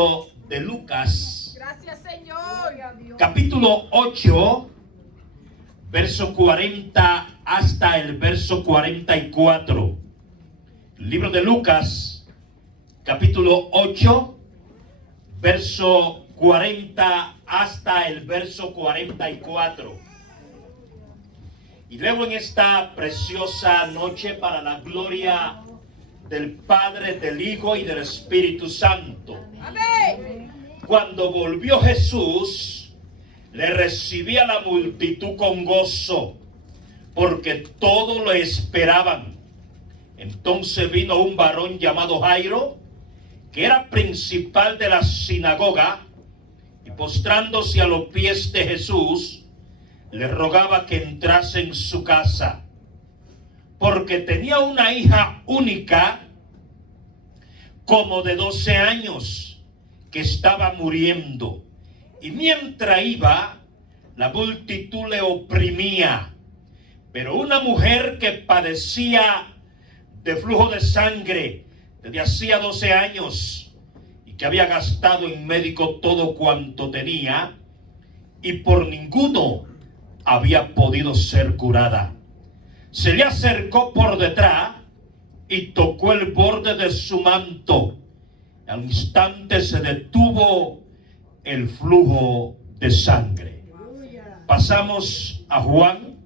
libro de Lucas. Gracias, Señor. Capítulo 8, verso 40 hasta el verso 44. El libro de Lucas, capítulo 8, verso 40 hasta el verso 44. Y luego en esta preciosa noche, para la gloria del Padre, del Hijo y del Espíritu Santo. Amén. Cuando volvió Jesús, le recibía la multitud con gozo, porque todos lo esperaban. Entonces vino un varón llamado Jairo, que era principal de la sinagoga, y postrándose a los pies de Jesús, le rogaba que entrase en su casa, porque tenía una hija única, como de 12 años, que estaba muriendo. Y mientras iba, la multitud le oprimía. Pero una mujer que padecía de flujo de sangre desde hacía 12 años, y que había gastado en médico todo cuanto tenía, y por ninguno había podido ser curada, se le acercó por detrás y tocó el borde de su manto. Al instante se detuvo el flujo de sangre. Pasamos a Juan,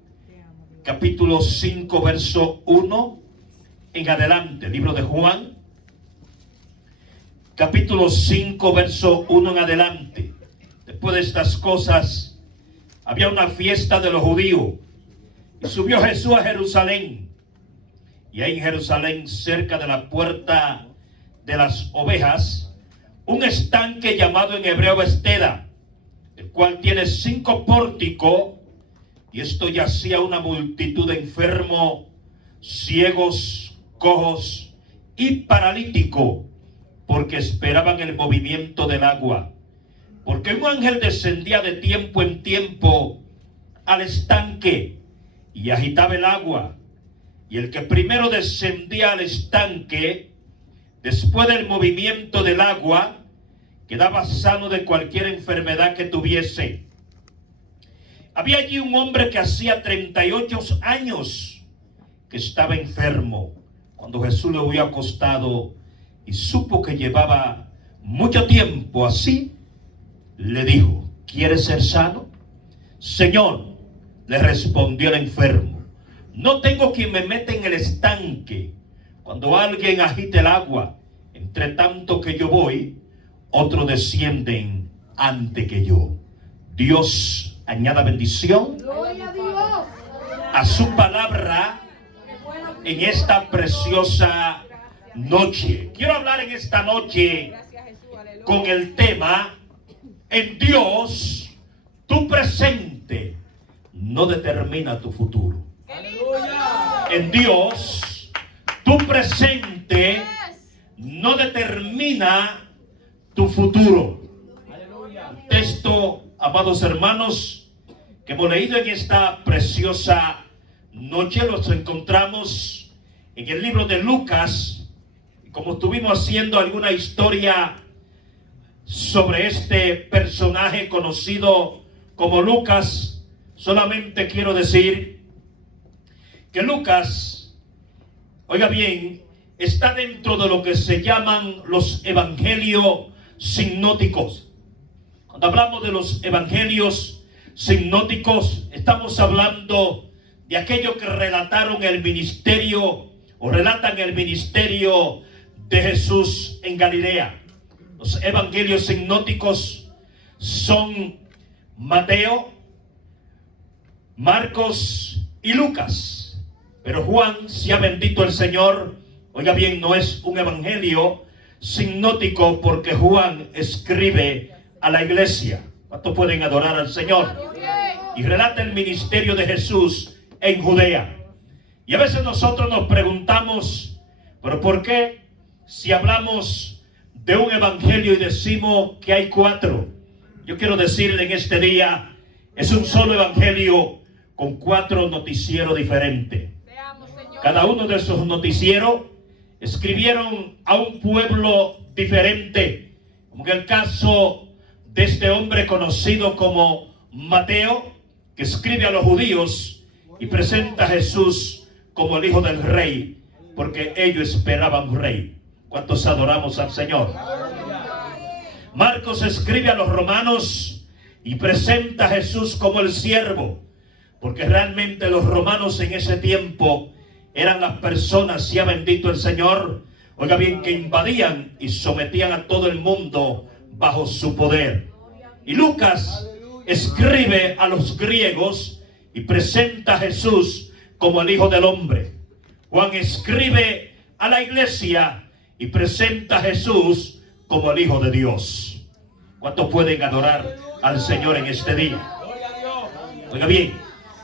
capítulo 5, verso 1 en adelante. Libro de Juan, capítulo 5, verso 1 en adelante. Después de estas cosas, había una fiesta de los judíos, y subió Jesús a Jerusalén. Y ahí en Jerusalén, cerca de la puerta de las ovejas, un estanque llamado en hebreo Betesda, el cual tiene 5 pórticos, y esto yacía una multitud de enfermos, ciegos, cojos y paralíticos, porque esperaban el movimiento del agua. Porque un ángel descendía de tiempo en tiempo al estanque y agitaba el agua. Y el que primero descendía al estanque, después del movimiento del agua, quedaba sano de cualquier enfermedad que tuviese. Había allí un hombre que hacía 38 años que estaba enfermo. Cuando Jesús lo vio acostado y supo que llevaba mucho tiempo así, le dijo: ¿quieres ser sano? Señor, le respondió el enfermo, no tengo quien me meta en el estanque cuando alguien agite el agua. Entre tanto que yo voy, otros descienden antes que yo. Dios añada bendición a su palabra en esta preciosa noche. Quiero hablar en esta noche con el tema: en Dios, tu presente no determina tu futuro. En Dios, tu presente no determina tu futuro. El texto, amados hermanos, que hemos leído en esta preciosa noche, los encontramos en el libro de Lucas. Y como estuvimos haciendo alguna historia sobre este personaje conocido como Lucas, solamente quiero decir que Lucas, oiga bien, está dentro de lo que se llaman los evangelios sinópticos. Cuando hablamos de los evangelios sinópticos, estamos hablando de aquellos que relataron el ministerio o relatan el ministerio de Jesús en Galilea. Los evangelios sinópticos son Mateo, Marcos y Lucas. Pero Juan, sea bendito el Señor, oiga bien, no es un evangelio sinóptico, porque Juan escribe a la iglesia. ¿Cuántos pueden adorar al Señor? Y relata el ministerio de Jesús en Judea. Y a veces nosotros nos preguntamos, ¿pero por qué si hablamos de un evangelio y decimos que hay 4? Yo quiero decirle en este día, es un solo evangelio con 4 noticieros diferentes. Cada uno de esos noticieros escribieron a un pueblo diferente, Como en el caso de este hombre conocido como Mateo, que escribe a los judíos y presenta a Jesús como el hijo del rey, porque ellos esperaban un rey. ¿Cuántos adoramos al Señor? Marcos escribe a los romanos y presenta a Jesús como el siervo, porque realmente los romanos en ese tiempo eran las personas, sea bendito el Señor, oiga bien, que invadían y sometían a todo el mundo bajo su poder. Y Lucas escribe a los griegos y presenta a Jesús como el Hijo del Hombre. Juan escribe a la iglesia y presenta a Jesús como el Hijo de Dios. ¿Cuántos pueden adorar al Señor en este día? Oiga bien,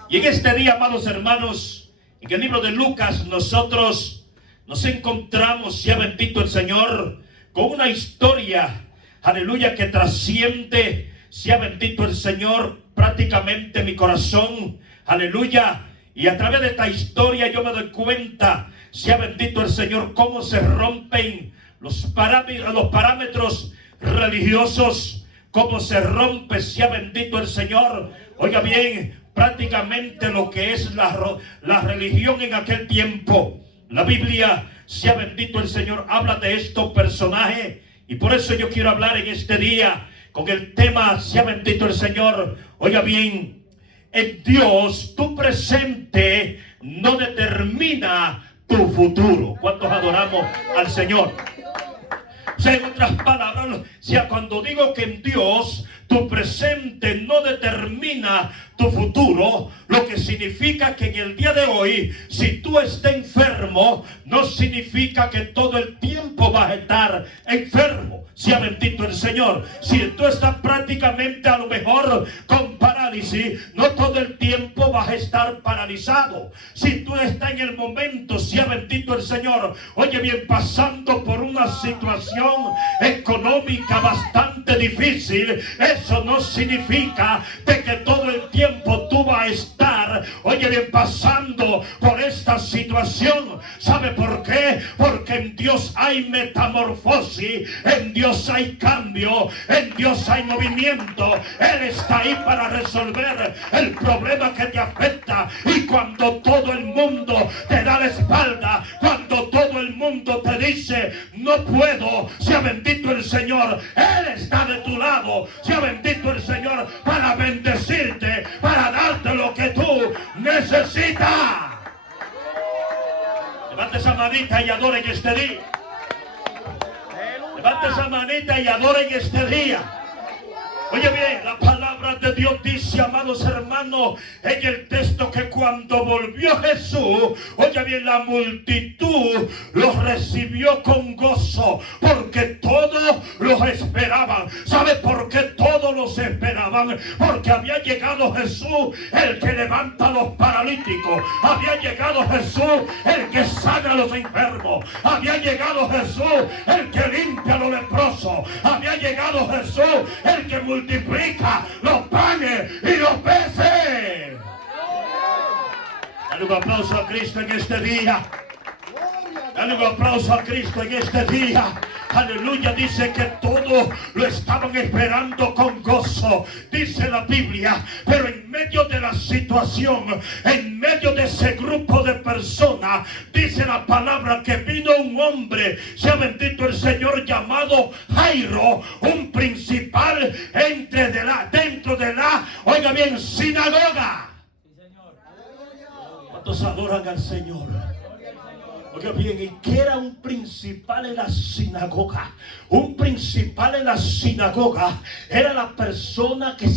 y en este día, amados hermanos, en el libro de Lucas nosotros nos encontramos, sea bendito el Señor, con una historia, aleluya, que trasciende, sea bendito el Señor, prácticamente mi corazón, aleluya. Y a través de esta historia yo me doy cuenta, sea bendito el Señor, cómo se rompen los parámetros religiosos, cómo se rompe, sea bendito el Señor. Oiga bien, prácticamente lo que es la religión en aquel tiempo. La Biblia, sea bendito el Señor, habla de estos personajes. Y por eso yo quiero hablar en este día con el tema, sea bendito el Señor. Oiga bien, en Dios tu presente no determina tu futuro. ¿Cuántos adoramos al Señor? O sea, en otras palabras, cuando digo que en Dios tu presente no determina tu futuro, lo que significa que en el día de hoy, si tú estás enfermo, no significa que todo el tiempo vas a estar enfermo. Sea bendito el Señor. Si tú estás prácticamente a lo mejor con parálisis, no todo el tiempo vas a estar paralizado. Si tú estás en el momento, sea bendito el Señor, oye bien, pasando por una situación económica bastante difícil, eso no significa de que todo el tiempo tú vas a estar, oye bien, pasando por esta situación. ¿Sabe por qué? Porque en Dios hay metamorfosis, en Dios hay cambio, en Dios hay movimiento. Él está ahí para resolver el problema que te afecta. Y cuando todo el mundo te da la espalda, cuando todo el mundo te dice no puedo, sea bendito el Señor, Él está de tu lado. Sea bendito el Señor para bendecirte, para darte lo que tú necesitas. Levante esa manita y adore en este día. Levante esa manita y adore en este día. Oye bien, la palabra de Dios dice, amados hermanos, en el texto que cuando volvió Jesús, oye bien, la multitud los recibió con gozo, porque todos los esperaban. ¿Sabe por qué todos los esperaban? Porque había llegado Jesús, el que levanta a los paralíticos. Había llegado Jesús, el que sana a los enfermos. Había llegado Jesús, el que limpia a los leprosos. Había llegado Jesús, el que multiplica los panes y los peces. Dale un aplauso a Cristo en este día. Dale un aplauso a Cristo en este día. Aleluya, dice que todos lo estaban esperando con gozo, dice la Biblia. Pero en medio de la situación, en medio de ese grupo de personas, dice la palabra que vino un hombre, sea bendito el Señor, llamado Jairo, un principal dentro de la, oiga bien, sinagoga. ¿Cuántos adoran al Señor? Oiga bien, y que era un principal en la sinagoga. Un principal en la sinagoga era la persona que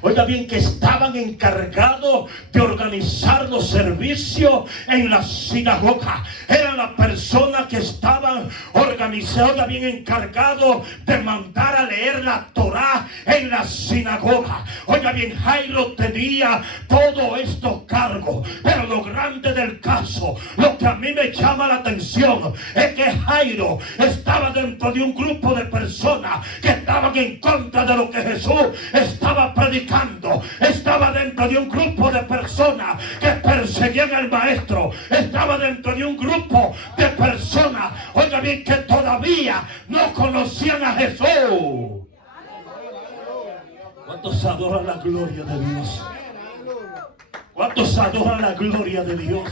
oiga bien, que estaban encargados de organizar los servicios en la sinagoga. Era la persona que estaban organizados, oiga bien, encargados de mandar a leer la Torá en la sinagoga. Oiga bien, Jairo tenía todos estos cargos, pero lo grande del caso, lo que a mí me llama llama la atención es que Jairo estaba dentro de un grupo de personas que estaban en contra de lo que Jesús estaba predicando. Estaba dentro de un grupo de personas que perseguían al maestro. Estaba dentro de un grupo de personas, oiga bien, que todavía no conocían a Jesús. ¿Cuántos adoran la gloria de Dios? ¿Cuántos adoran la gloria de Dios?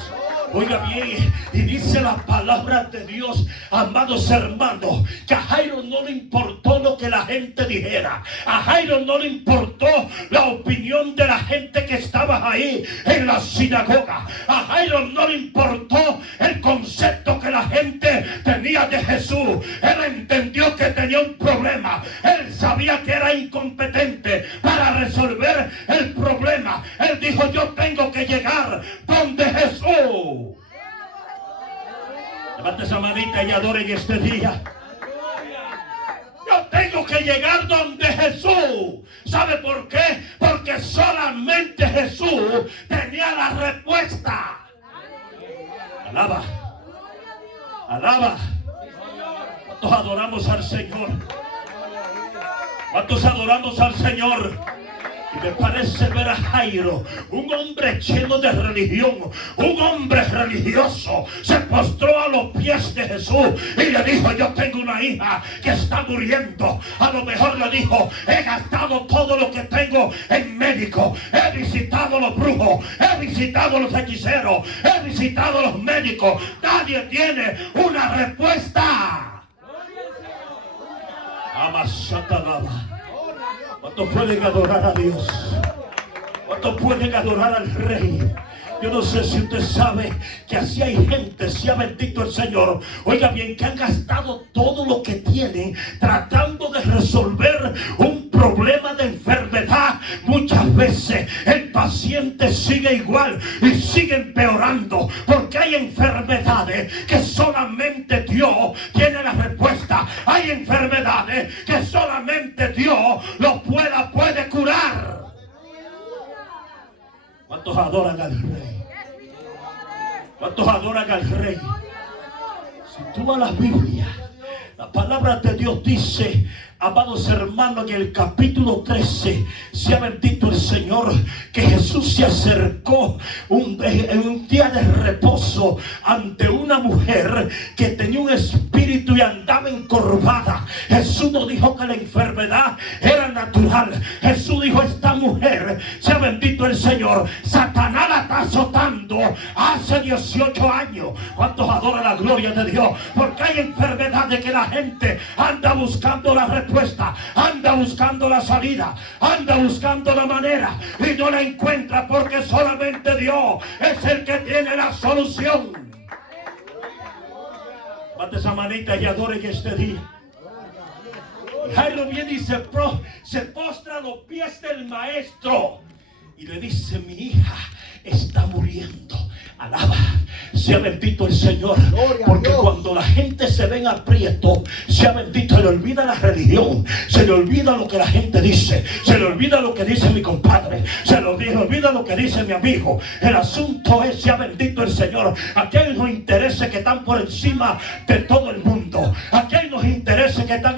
Oiga bien, y dice la palabra de Dios, amados hermanos, que a Jairo no le importó lo que la gente dijera. A Jairo no le importó la opinión de la gente que estaba ahí en la sinagoga. A Jairo no le importó el concepto que la gente tenía de Jesús. Él entendió que tenía un problema. Él sabía que era incompetente para resolver el problema. Él dijo, yo tengo que llegar donde Jesús. Levante esa manita y adoren este día. Yo tengo que llegar donde Jesús. ¿Sabe por qué? Porque solamente Jesús tenía la respuesta. Alaba. Alaba. ¿Cuántos adoramos al Señor? ¿Cuántos adoramos al Señor? Y me parece ver a Jairo, un hombre lleno de religión, un hombre religioso, se postró a los pies de Jesús y le dijo, yo tengo una hija que está muriendo. A lo mejor le dijo, he gastado todo lo que tengo en médicos, he visitado a los brujos, he visitado a los hechiceros, he visitado a los médicos, nadie tiene una respuesta. Amasatalaba. ¿Cuántos pueden adorar a Dios? ¿Cuántos pueden adorar al Rey? Yo no sé si usted sabe que así hay gente, sea bendito el Señor. Oiga bien, que han gastado todo lo que tienen tratando de resolver un problema de enfermedad. Muchas veces el paciente sigue igual y sigue empeorando, porque hay enfermedades que solamente Dios tiene la respuesta. Hay enfermedades que solamente Dios puede curar. ¿Cuántos adoran al Rey? ¿Cuántos adoran al Rey? Si tú vas a la Biblia, la palabra de Dios dice, amados hermanos, en el capítulo 13, sea bendito el Señor, que Jesús se acercó en un día de reposo ante una mujer que tenía un espíritu y andaba encorvada. Jesús no dijo que la enfermedad era natural. Jesús dijo, esta mujer, sea bendito el Señor, Satanás la está azotando hace 18 años. ¿Cuántos adoran la gloria de Dios? Porque hay enfermedades que la gente anda buscando la respuesta, anda buscando la salida, anda buscando la manera y no la encuentra, porque solamente Dios es el que tiene la solución. Mate esa manita y adoren este día. Jairo viene y se postra a los pies del maestro y le dice, mi hija está muriendo. Alaba, sea bendito el Señor, porque cuando la gente se ve en aprieto, sea bendito, se le olvida la religión, se le olvida lo que la gente dice, se le olvida lo que dice mi compadre, se le olvida lo que dice mi amigo. El asunto es, sea bendito el Señor, aquí hay unos intereses que están por encima de todo el mundo, aquí hay unos intereses que están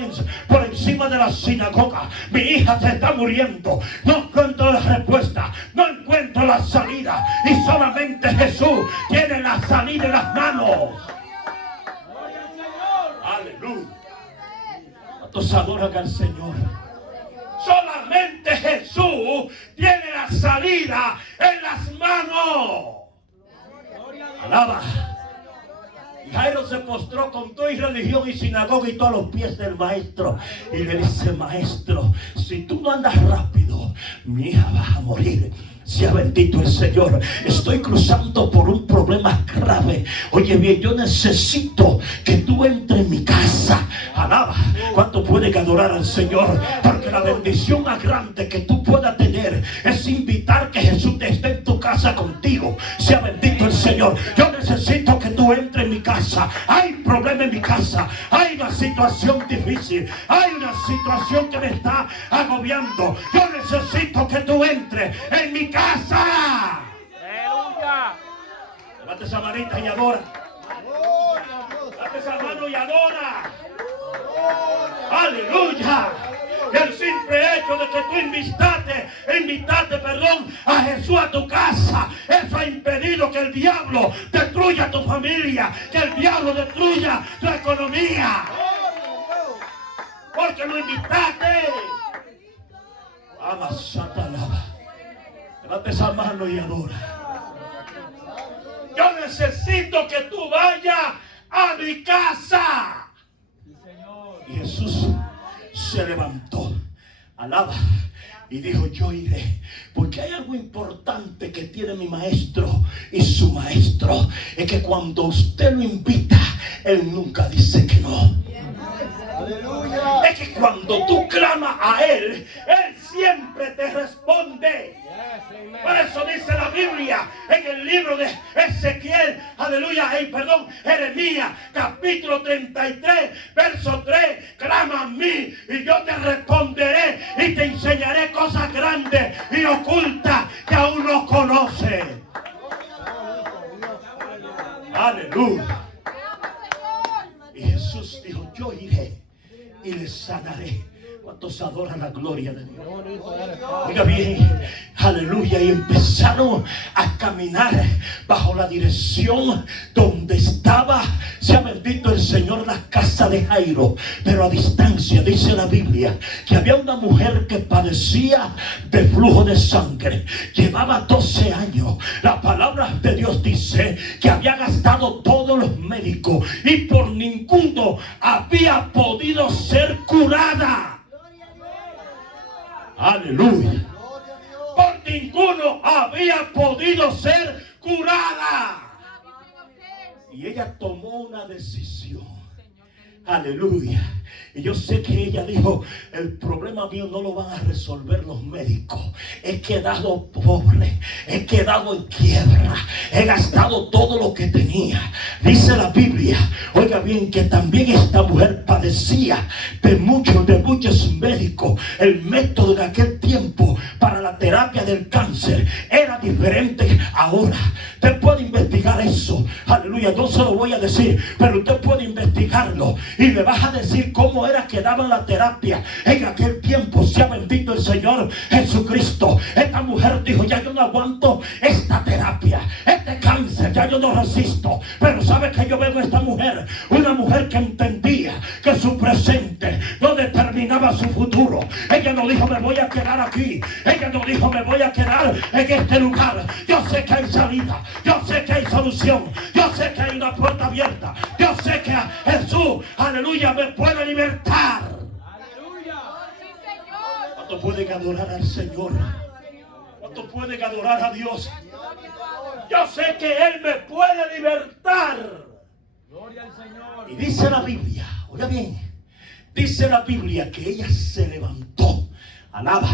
por encima de la sinagoga. Mi hija se está muriendo, no encuentro la respuesta, no encuentro la salida, y solamente Jesús tiene la salida en las manos. Aleluya. ¿Cuántos adoran al Señor? Solamente Jesús tiene la salida en las manos. Alaba. Y Jairo se postró con toda religión y sinagoga y todos los pies del maestro y le dice, maestro, si tú no andas rápido, mi hija va a morir. Sea bendito el Señor. Estoy cruzando por un problema grave. Oye bien, yo necesito que tú entres en mi casa. Alaba. ¿Cuánto pueden adorar al Señor? Porque la bendición más grande que tú puedas tener es invitar que Jesús esté en tu casa contigo. Sea bendito el Señor. Yo necesito que tú entres en mi casa. Hay problema en mi casa. Hay una situación difícil. Hay una situación que me está agobiando. Yo necesito que tú entres en mi casa. Aleluya. Levante esa manita y adora. Levante esa mano y adora. Aleluya. El simple hecho de que tú invitaste a Jesús a tu casa, eso ha impedido que el diablo destruya tu familia, que el diablo destruya tu economía. Porque lo invitaste. Ama Satanás. Levante esa mano y adora. Yo necesito que tú vayas a mi casa. Y Jesús se levantó, alaba, y dijo: yo iré, porque hay algo importante que tiene mi maestro y su maestro, es que cuando usted lo invita, él nunca dice que no. Aleluya. Es que cuando tú clamas a él, él siempre te responde. Por eso dice la Biblia en el libro de Ezequiel, aleluya, Jeremías, capítulo 33, verso 3, clama a mí y yo te responderé y te enseñaré cosas grandes y ocultas que aún no conoces. Aleluya. Y Jesús dijo: yo iré y les sanaré. ¿Cuántos adoran la gloria de Dios? Oiga bien, aleluya. Y empezaron a caminar bajo la dirección donde estaba, sea bendito el Señor, la casa de Jairo. Pero a distancia dice la Biblia que había una mujer que padecía de flujo de sangre. Llevaba 12 años. La palabra de Dios dice que había gastado todos los médicos y por ninguno había podido ser curada. Aleluya. Por ninguno había podido ser curada. Y ella tomó una decisión. Aleluya. Y yo sé que ella dijo: el problema mío no lo van a resolver los médicos. He quedado pobre, he quedado en quiebra, he gastado todo lo que tenía. Dice la Biblia, oiga bien, que también esta mujer padecía de muchos médicos. El método de aquel tiempo para la terapia del cáncer era diferente ahora. Usted puede investigar eso. Aleluya, no se lo voy a decir, pero usted puede investigarlo y le vas a decir cómo era que daban la terapia en aquel tiempo. Sea bendito el Señor Jesucristo. Esta mujer dijo: ya yo no aguanto esta terapia, este cáncer, ya yo no resisto. Pero sabe que yo veo a esta mujer, una mujer que entendía que su presente no determinaba su futuro. Ella no dijo: me voy a quedar aquí. Ella no dijo: me voy a quedar en este lugar. Yo sé que hay salida, yo sé que hay solución, yo sé que hay una puerta abierta, yo sé que Jesús, aleluya, me puede libertar. Aleluya. ¿Cuántos pueden adorar al Señor? ¿Cuántos pueden adorar a Dios? Yo sé que Él me puede libertar. Gloria al Señor. Y dice la Biblia, oiga bien, dice la Biblia que ella se levantó. Alaba,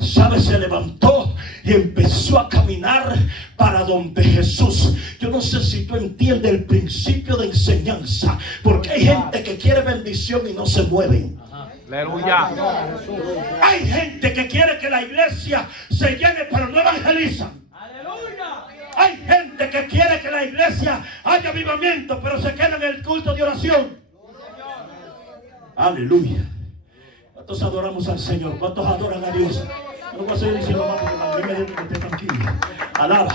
sabe, se levantó y empezó a caminar para donde Jesús. Yo no sé si tú entiendes el principio de enseñanza, porque hay gente que quiere bendición y no se mueve. Aleluya. Hay gente que quiere que la iglesia se llene pero no evangelizan. Aleluya. Hay gente que quiere que la iglesia haya avivamiento pero se queda en el culto de oración. Aleluya. ¿Cuántos adoramos al Señor? ¿Cuántos adoran a Dios? No voy a seguir diciendo más porque me esté tranquilo. Alaba.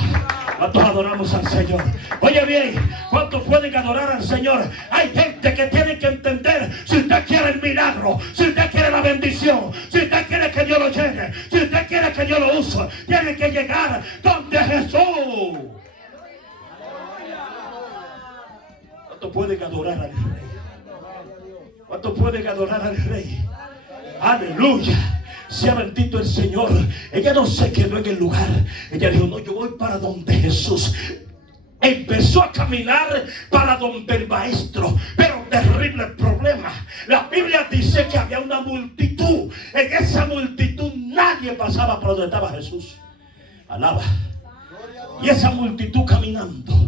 ¿Cuántos adoramos al Señor? Oye bien, ¿cuántos pueden adorar al Señor? Hay gente que tiene que entender: si usted quiere el milagro, si usted quiere la bendición, si usted quiere que Dios lo llene, si usted quiere que Dios lo use, tiene que llegar donde Jesús. ¿Cuántos pueden adorar al Rey? ¿Cuántos pueden adorar al Rey? Aleluya. Sea bendito el Señor. Ella no se quedó en el lugar. Ella dijo: no, yo voy para donde Jesús. Empezó a caminar para donde el maestro. Pero terrible problema. La Biblia dice que había una multitud. En esa multitud nadie pasaba por donde estaba Jesús. Alaba. Y esa multitud caminando.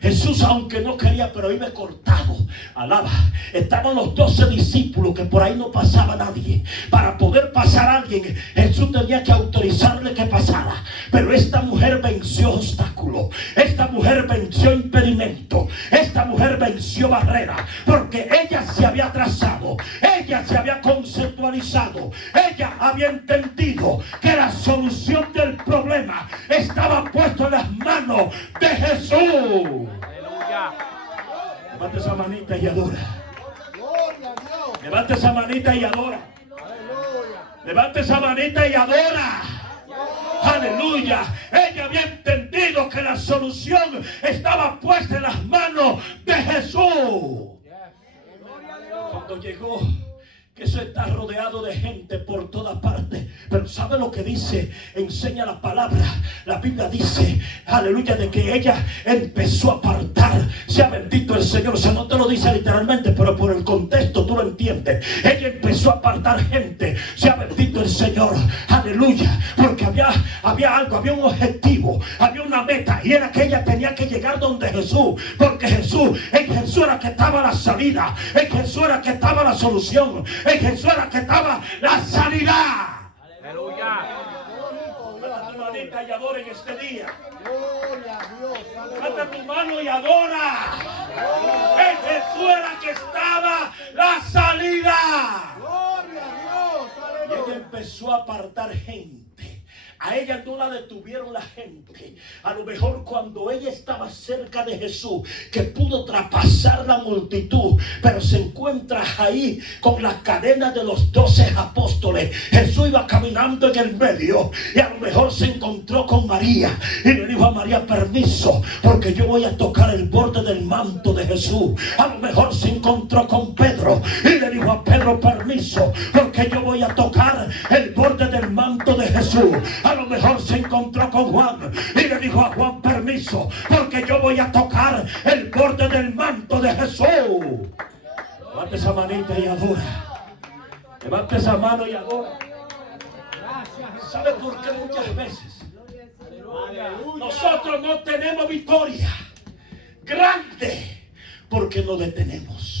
Jesús, aunque no quería, pero iba cortado. Alaba. Estaban los 12 discípulos, que por ahí no pasaba nadie. Para poder pasar a alguien, Jesús tenía que autorizarle que pasara. Pero esta mujer venció obstáculos. Esta mujer venció impedimentos. Esta mujer venció barreras. manera, porque ella se había trazado, ella se había conceptualizado, ella había entendido que la solución del problema estaba puesta en las manos de Jesús. Aleluya. Levante esa manita y adora. Levante esa manita y adora. Levante esa manita y adora. Aleluya. Ella había entendido que la solución estaba puesta en las manos de Jesús. Cuando llegó, que eso está rodeado de gente por todas partes, pero ¿sabe lo que dice? Enseña la palabra. La Biblia dice, aleluya, de que ella empezó a apartar. Sea bendito el Señor. O sea, no te lo dice literalmente, pero por el contexto tú lo entiendes. Ella empezó a apartar gente. Sea bendito el Señor. Aleluya. Porque había algo, había un objetivo, había una meta, y era que ella tenía que llegar donde Jesús. Porque en Jesús era que estaba la salida, en Jesús era que estaba la solución, en Jesús era que estaba la sanidad. Aleluya. Levanta tu manita y adora en este día. Levanta tu mano y adora. En Jesús era que estaba la salida. Y ella empezó a apartar gente. A ella no la detuvieron la gente. A lo mejor cuando ella estaba cerca de Jesús, que pudo traspasar la multitud, pero se encuentra ahí con las cadenas de los 12 apóstoles. Jesús iba caminando en el medio y a lo mejor se encontró con María y le dijo a María: permiso, porque yo voy a tocar el borde del manto de Jesús. A lo mejor se encontró con Pedro y le dijo a Pedro: permiso, porque yo voy a tocar el borde del manto de Jesús. A lo mejor se encontró con Juan y le dijo a Juan: permiso, porque yo voy a tocar el borde del manto de Jesús. Levante esa manita y adora. Levante esa mano y adora. ¿Sabe por qué muchas veces nosotros no tenemos victoria grande? Porque nos detenemos.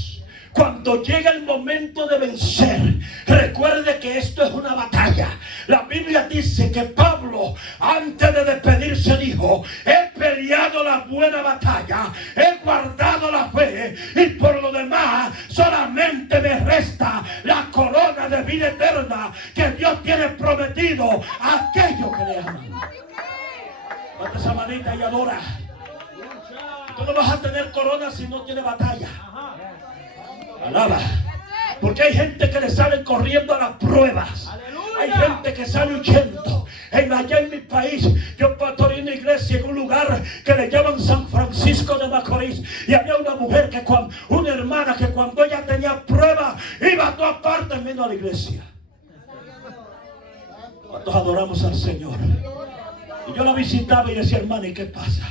Cuando llega el momento de vencer, recuerde que esto es una batalla. La Biblia dice que Pablo, antes de despedirse, dijo: he peleado la buena batalla, he guardado la fe, y por lo demás solamente me resta la corona de vida eterna que Dios tiene prometido a aquellos que le aman. Levanta esa manita y adora. Tú no vas a tener corona si no tienes batalla. Alaba. Porque hay gente que le sale corriendo a las pruebas. Hay gente que sale huyendo. Allá en mi país, yo pastoré una iglesia en un lugar que le llaman San Francisco de Macorís. Y había una mujer, una hermana, que cuando ella tenía pruebas, iba a todas partes menos a la iglesia. ¿Cuántos adoramos al Señor? Y yo la visitaba y decía: hermana, ¿y qué pasa?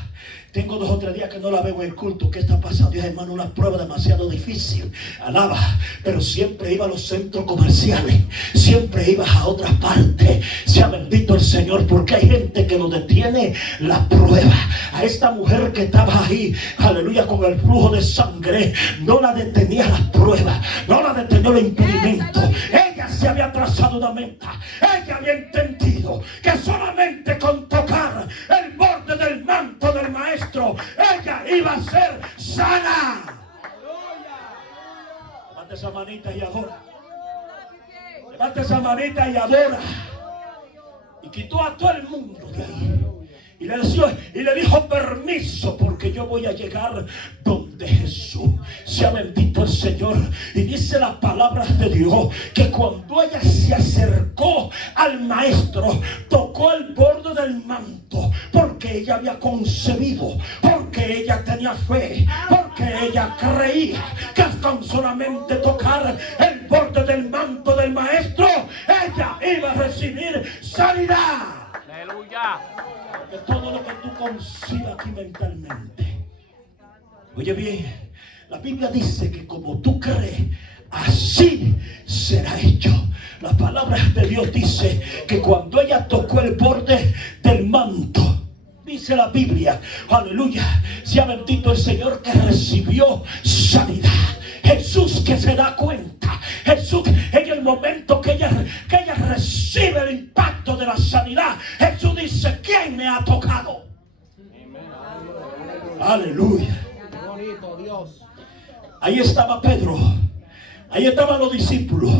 Tengo 2 o 3 días que no la veo en el culto. ¿Qué está pasando? Dios, hermano, una prueba demasiado difícil. Alaba. Pero siempre iba a los centros comerciales. Siempre iba a otras partes. Sea bendito el Señor, porque hay gente que no detiene la prueba. A esta mujer que estaba ahí, aleluya, con el flujo de sangre, no la detenía la prueba. No la detenía el impedimento. Ella se había trazado una meta. Ella había entendido que solamente con tocar el borde del manto del maestro, ella iba a ser sana. Levante esa manita y adora. Levante esa manita y adora. Y quitó a todo el mundo de ahí. Y le dijo: permiso, porque yo voy a llegar donde Jesús. Sea bendito el Señor. Y dice la palabra de Dios que cuando ella se acercó al maestro, tocó el borde del manto, porque ella había concebido, porque ella tenía fe, porque ella creía que con solamente tocar el borde del manto del maestro, ella iba a recibir sanidad. Aleluya. De todo lo que tú concibas aquí mentalmente. Oye bien, la Biblia dice que como tú crees, así será hecho. La palabra de Dios dice que cuando ella tocó el borde del manto, dice la Biblia, aleluya, sea bendito el Señor, que recibió sanidad. Jesús, que se da cuenta, Jesús, en el momento que ella recibe el impacto de la sanidad, Jesús dice: ¿quién me ha tocado? Aleluya. Ahí estaba Pedro. Ahí estaban los discípulos.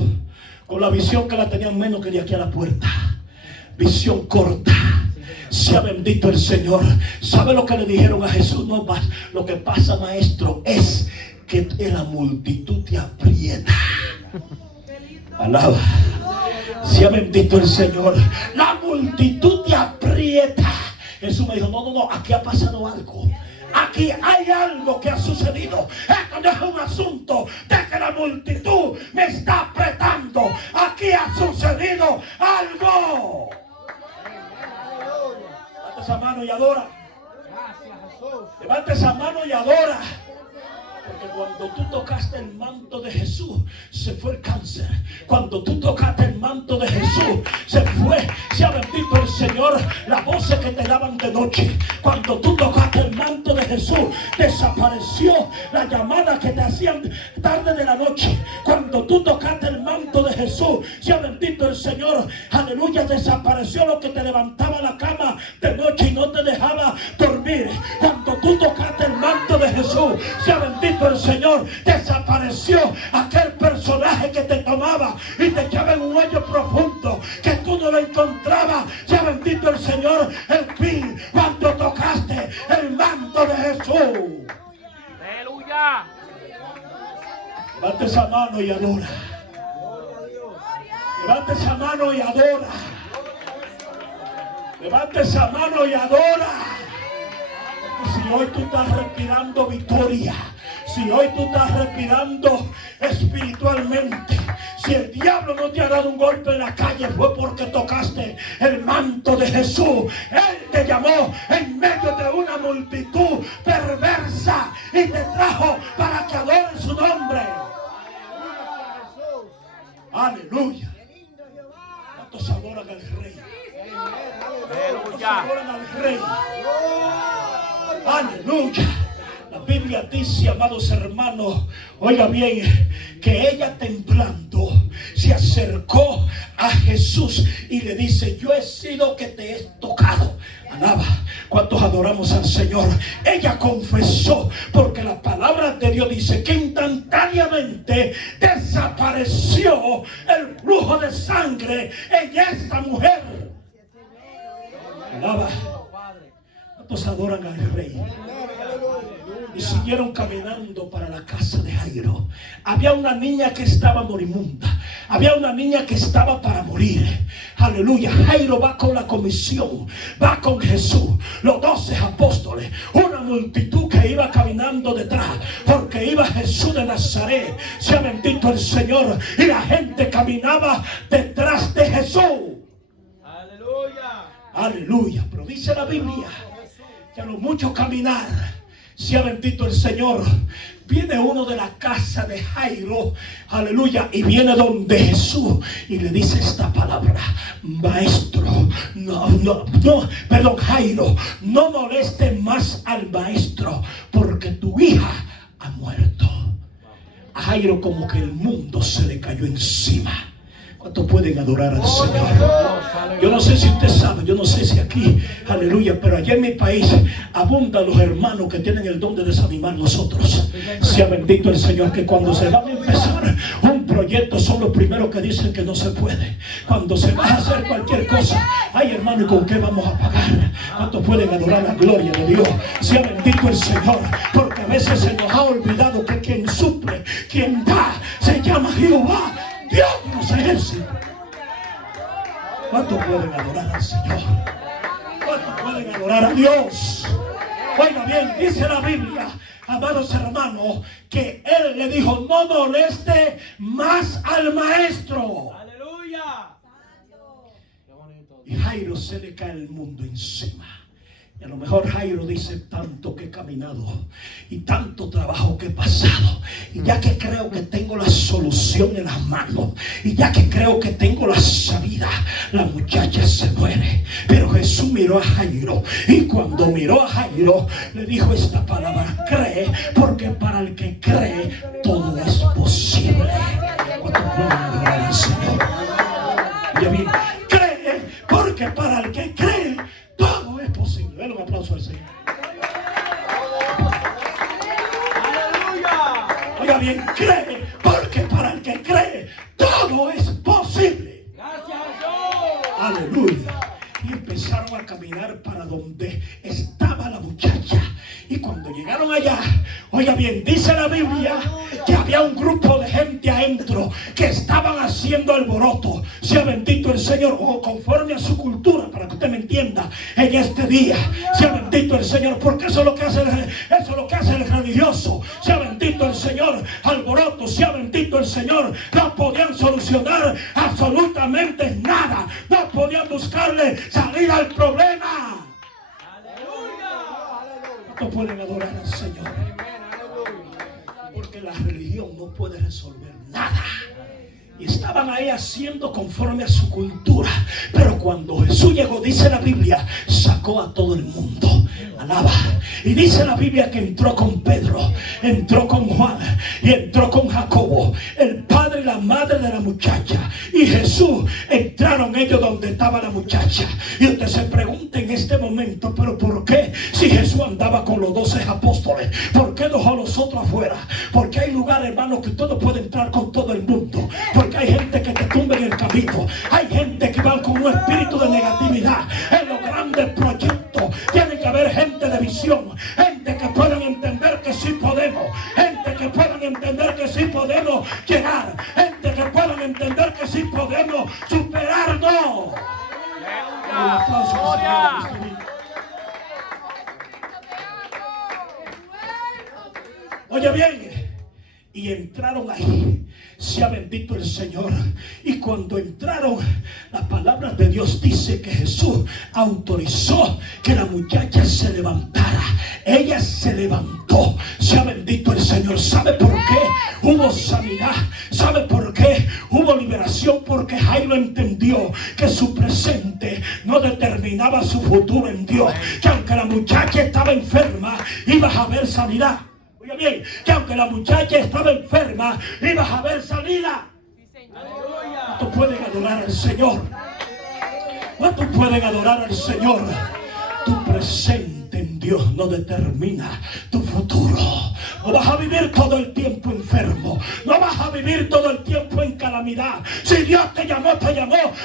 Con la visión que la tenían menos que de aquí a la puerta. Visión corta. Sea bendito el Señor. ¿Sabe lo que le dijeron a Jesús? No, lo que pasa, maestro, es que la multitud te aprieta. Alaba. Sea bendito el Señor. La multitud te aprieta. Jesús me dijo, no, aquí ha pasado algo. Aquí hay algo que ha sucedido. Esto no es un asunto de que la multitud me está apretando. Aquí ha sucedido algo. Levanta esa mano y adora. Levanta esa mano y adora. Porque cuando tú tocaste el manto de Jesús, se fue el cáncer. Cuando tú tocaste el manto de Jesús, se fue, sea bendito el Señor, las voces que te daban de noche. Cuando tú tocaste el manto de Jesús, desapareció la llamada que te hacían tarde de la noche. Cuando tú tocaste el manto de Jesús, sea bendito el Señor, aleluya, desapareció lo que te levantaba la cama de noche y no te dejaba dormir. Cuando tú tocaste el manto de Jesús, sea bendito el Señor, desapareció aquel personaje que te tomaba y te echaba en un hoyo profundo que tú no lo encontrabas. Sea bendito el Señor, el fin, cuando tocaste el manto de Jesús. Aleluya. Levante esa mano y adora. Levante esa mano y adora. Levante esa mano y adora. Si hoy tú estás respirando victoria, si hoy tú estás respirando espiritualmente, si el diablo no te ha dado un golpe en la calle, fue porque tocaste el manto de Jesús. Él te llamó en medio de una multitud perversa y te trajo para que adoren su nombre. Aleluya. ¿Cuántos adoran al Rey? ¿Cuántos adoran al Rey? Aleluya. La Biblia dice, amados hermanos, oiga bien, que ella temblando se acercó a Jesús y le dice, yo he sido que te he tocado. Alaba. ¿Cuántos adoramos al Señor? Ella confesó, porque la palabra de Dios dice que instantáneamente desapareció el flujo de sangre en esta mujer. Alaba. ¿Cuántos adoran al Rey? Y siguieron caminando para la casa de Jairo. Había una niña que estaba moribunda. Había una niña que estaba para morir. Aleluya. Jairo va con la comisión, va con Jesús, los 12 apóstoles, una multitud que iba caminando detrás, porque iba Jesús de Nazaret. Sea bendito el Señor. Y la gente caminaba detrás de Jesús. Aleluya. Aleluya. Pero dice la Biblia que a lo mucho caminar, sea bendito el Señor, viene uno de la casa de Jairo, aleluya, y viene donde Jesús y le dice esta palabra: maestro, perdón, Jairo, no moleste más al maestro, porque tu hija ha muerto. A Jairo como que el mundo se le cayó encima. ¿Cuántos pueden adorar al Señor? Yo no sé si usted sabe, yo no sé si aquí, aleluya, pero allá en mi país abundan los hermanos que tienen el don de desanimar nosotros. Sea bendito el Señor, que cuando se va a empezar un proyecto son los primeros que dicen que no se puede. Cuando se va a hacer cualquier cosa, ay hermano, ¿y con qué vamos a pagar? ¿Cuántos pueden adorar la gloria de Dios? Sea bendito el Señor, porque a veces se nos ha olvidado que quien suple, quien da, se llama Jehová, Dios de los ejércitos. ¿Cuántos pueden adorar al Señor? ¿Cuántos pueden adorar a Dios? Oiga bien, dice la Biblia, amados hermanos, que él le dijo: no moleste más al maestro. Aleluya. Y Jairo se le cae el mundo encima. Y a lo mejor Jairo dice: tanto que he caminado y tanto trabajo que he pasado, y ya que creo que tengo la solución en las manos, y ya que creo que tengo la salida, la muchacha se muere. Pero Jesús miró a Jairo, y cuando miró a Jairo le dijo esta palabra: cree, porque para el que cree todo es posible. ¿Cuántos pueden adorar al Señor? Y bien, cree, porque para el que cree todo es posible. Denle un aplauso al Señor. Aleluya. Oiga Aleluya. Y empezaron a caminar para donde estaba la muchacha. Y cuando llegaron allá, oiga bien, dice la Biblia que había un grupo de gente adentro que estaban haciendo alboroto. Sea bendito el Señor, o conforme a su cultura, para que usted me entienda en este día. Sea bendito el Señor, porque eso es lo que hace el religioso. Sea bendito el Señor, alboroto. Sea bendito el Señor. No podían solucionar absolutamente nada. No podían buscarle salida al problema. No pueden adorar al Señor, porque la religión no puede resolver nada. Y estaban ahí haciendo conforme a su cultura. Pero cuando Jesús llegó, dice la Biblia, sacó a todo el mundo. Alaba. Y dice la Biblia que entró con Pedro, entró con Juan y entró con Jacobo, el padre y la madre de la muchacha. Y Jesús, entraron ellos donde estaba la muchacha. Y usted se pregunta en este momento, pero ¿por qué? Si Jesús andaba con los 12 apóstoles, ¿por qué dejó a los otros afuera? Porque hay lugares, hermanos, que usted no puede entrar con todo el mundo. Porque hay gente que te tumba en el camino. Hay gente que va con un espíritu de negatividad. En los grandes proyectos tiene que haber gente de visión, gente que puedan entender que sí podemos, gente que puedan entender que sí podemos llegar, gente que puedan entender que sí podemos superarnos. Oye bien, y entraron ahí. Sea bendito el Señor. Y cuando entraron, la palabra de Dios dice que Jesús autorizó que la muchacha se levantara. Ella se levantó. Sea bendito el Señor. ¿Sabe por qué hubo sanidad? ¿Sabe por qué hubo liberación? Porque Jairo entendió que su presente no determinaba su futuro en Dios. Que aunque la muchacha estaba enferma, ibas a ver sanidad. Oiga bien, que aunque la muchacha estaba enferma, ibas a ver salida. ¿Cuántos pueden adorar al Señor? ¿Cuántos pueden adorar al Señor? Tu presente en Dios no determina tu futuro. No vas a vivir todo el tiempo enfermo. No vas a vivir todo el tiempo en calamidad. Si Dios te llamó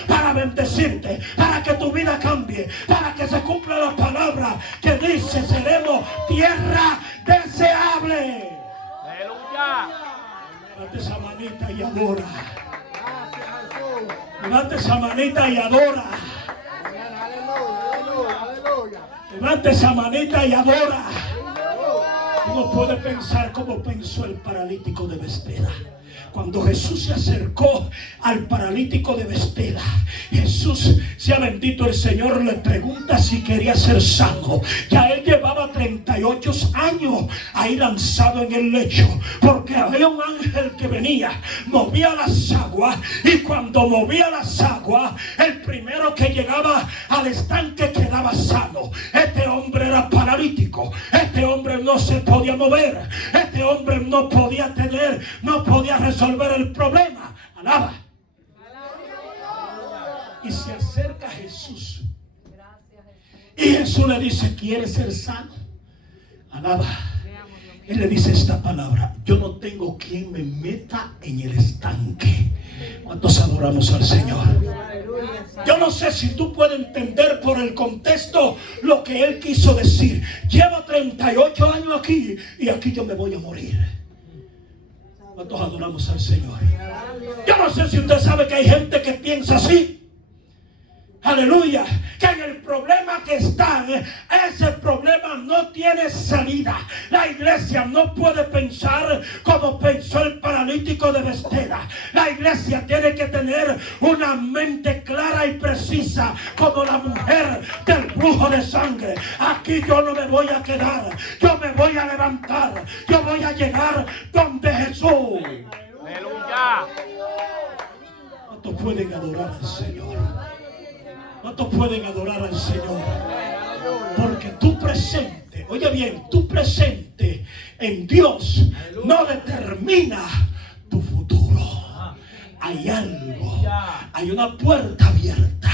para bendecirte, para que tu vida cambie, para que se cumpla la palabra que dice: seremos tierra deseable. Aleluya. Levante esa manita y adora. Levante esa manita y adora. Levante esa manita y adora. Uno puede pensar como pensó el paralítico de Betesda. Cuando Jesús se acercó al paralítico de Betesda, Jesús, sea bendito el Señor, le pregunta si quería ser sano. Ya él llevaba 38 años ahí lanzado en el lecho, porque había un ángel que venía, movía las aguas, y cuando movía las aguas, el primero que llegaba al estanque quedaba sano. Este hombre era paralítico, este hombre no se podía mover, este hombre no podía resolver el problema. Alaba. Y se acerca a Jesús, y Jesús le dice: ¿quieres ser sano? Alaba. Él le dice esta palabra: yo no tengo quien me meta en el estanque. ¿Cuántos adoramos al Señor? Yo no sé si tú puedes entender por el contexto lo que él quiso decir. Llevo 38 años aquí y aquí yo me voy a morir. ¿Cuántos adoramos al Señor? Yo no sé si usted sabe que hay gente que piensa así. Aleluya, que en el problema que están, ese problema no tiene salida. La iglesia no puede pensar como pensó el paralítico de Betesda. La iglesia tiene que tener una mente clara y precisa, como la mujer del flujo de sangre. Aquí yo no me voy a quedar, yo me voy a levantar, yo voy a llegar donde Jesús. Aleluya. ¿Cuántos pueden adorar al Señor? ¿Cuántos pueden adorar al Señor? Porque tu presente, oye bien, tu presente en Dios no determina tu futuro. Hay algo, hay una puerta abierta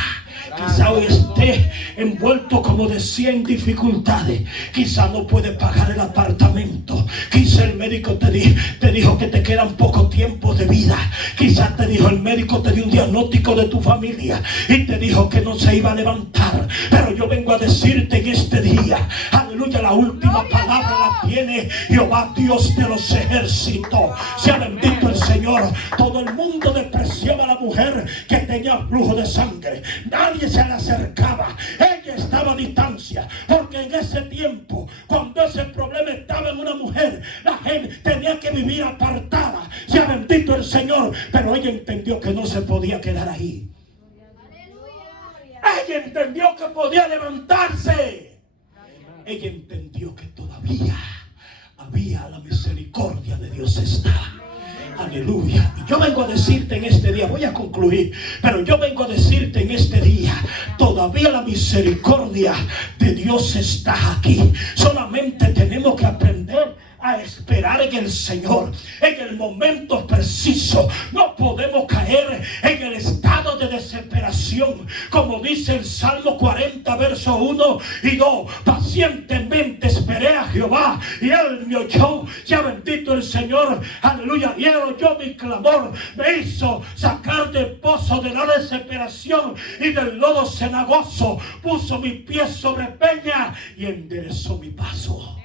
Quizá hoy esté envuelto, como decía, en dificultades. Quizá no puede pagar el apartamento. Quizá el médico te dijo que te quedan poco tiempo de vida. Quizá te dijo el médico, te dio un diagnóstico de tu familia y te dijo que no se iba a levantar. Pero yo vengo a decirte en este día, aleluya, la última palabra la tiene Jehová, Dios de los ejércitos. Sea bendito el Señor. Todo el mundo despreciaba a la mujer que tenía flujo de sangre. Nadie se le acercaba. Ella estaba a distancia, porque en ese tiempo, cuando ese problema estaba en una mujer, la gente tenía que vivir apartada. Sea bendito el Señor. Pero ella entendió que no se podía quedar ahí. Ella entendió que podía levantarse. Ella entendió que todavía había la misericordia de Dios está. Aleluya. Y yo vengo a decirte en este día, voy a concluir, pero yo vengo a decirte en este día, todavía la misericordia de Dios está aquí. Solamente tenemos que aprender a esperar en el Señor, en el momento preciso. No podemos caer en el estado de desesperación, como dice el Salmo 40, verso 1 y 2. Pacientemente esperé a Jehová y Él me oyó. Ya bendito el Señor, aleluya. Y Él oyó mi clamor, me hizo sacar del pozo de la desesperación y del lodo cenagoso. Puso mis pies sobre peña y enderezó mi paso.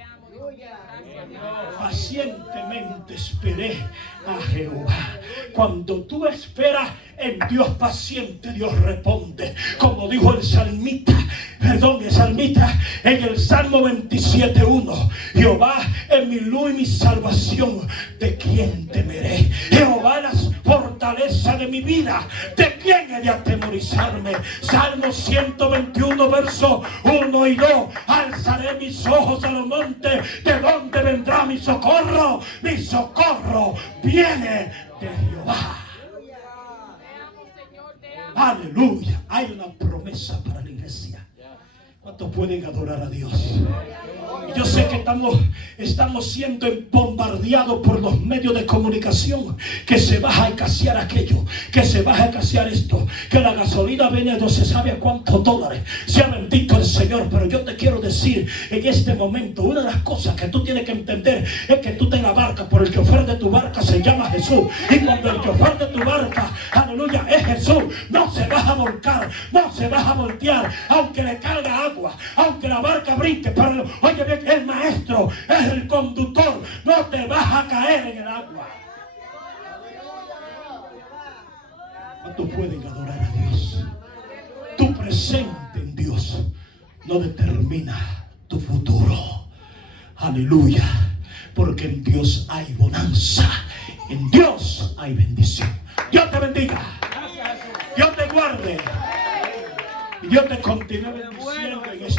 Pacientemente esperé a Jehová. Cuando tú esperas en Dios paciente, Dios responde. Como dijo el salmista en el Salmo 27:1: Jehová es mi luz y mi salvación, ¿de quién temeré? Jehová es la fortaleza de mi vida, ¿de quién he de atemorizarme? Salmo 121, verso 1 y 2: alzaré mis ojos a los montes, ¿de dónde vendrá mi socorro? Mi socorro viene de Jehová. Aleluya. Hay una promesa para la iglesia. ¿Cuántos pueden adorar a Dios? Yo sé que estamos siendo bombardeados por los medios de comunicación, que se va a escasear aquello, que se va a escasear esto, que la gasolina viene de no se sabe a cuántos dólares. Sea bendito el Señor. Pero yo te quiero decir en este momento, una de las cosas que tú tienes que entender es que tú estás en la barca, pero el chofer de tu barca se llama Jesús. Y cuando el chofer de tu barca, aleluya, es Jesús, no se va a volcar, no se va a voltear, aunque le carga agua, aunque la barca brinque. Pero oye bien, el maestro es el conductor, no te vas a caer en el agua. ¿Cuántos pueden adorar a Dios? Tu presente en Dios no determina tu futuro. Aleluya. Porque en Dios hay bonanza, en Dios hay bendición. Dios te bendiga, Dios te guarde y Dios te continúe bendiciendo en este